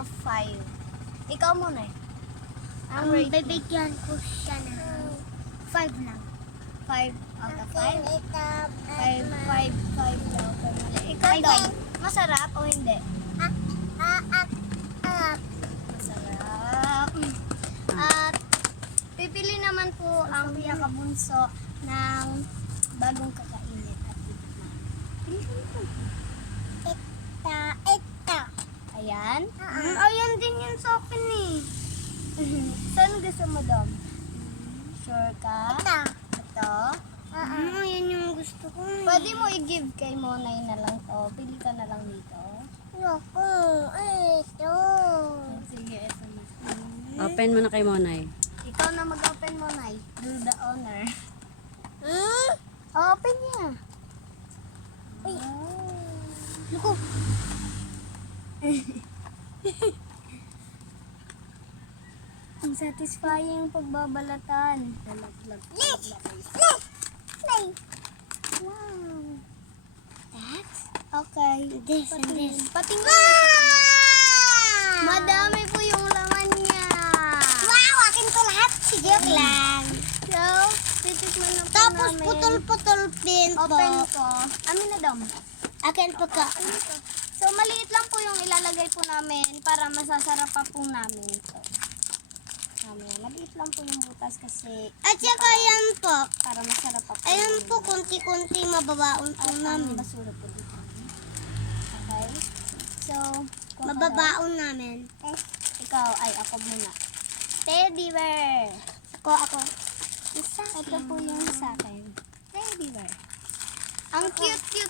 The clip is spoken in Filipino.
of 5. Ikaw muna eh. Ang Ang rate mo. bibigyan ko siya ng 5 lang. 5 out of 5? 5 5. daw. Ikaw daw, masarap o hindi? Masarap. At pipili naman po ang pinakabunso ng bagong kakainin at titikman. Pili ka nito. Ito. Ayan. Ayan din yun sa akin eh. Saan gusto mo dom? Sure ka? Ito? Yan yung gusto ko. Pwede mo i-give kay Monay na lang to. Pili ka na lang dito. Ayoko. Ito. Sige, ito na. Open mo na kay Monay. Ikaw na mag-open, Monay. Do the honor. Open niya. Uy. Oh. Luko. Ang satisfying pagbabalatan. Play. Wow. That's okay. This and this. Patingin. Madami po yung laman niya. Wow, akin to lahat. Joke lang. So, titikman na po Tapos namin. putol-putol pin po. Open ko. Amin na dom. Akin po ka. So, maliit lang po yung ilalagay po namin para masasarap pa po namin ito. Maliit lang po yung butas kasi At saka yan po. para masarap pa po. Ayan po, konti-konti mababaon po At ang namin. basura po dito. Okay? So, kuha ka daw. Mababaon namin. Ikaw, ay ako muna. Teddy bear. Ako. Ito po yung sa akin. Teddy bear. Ang cute-cute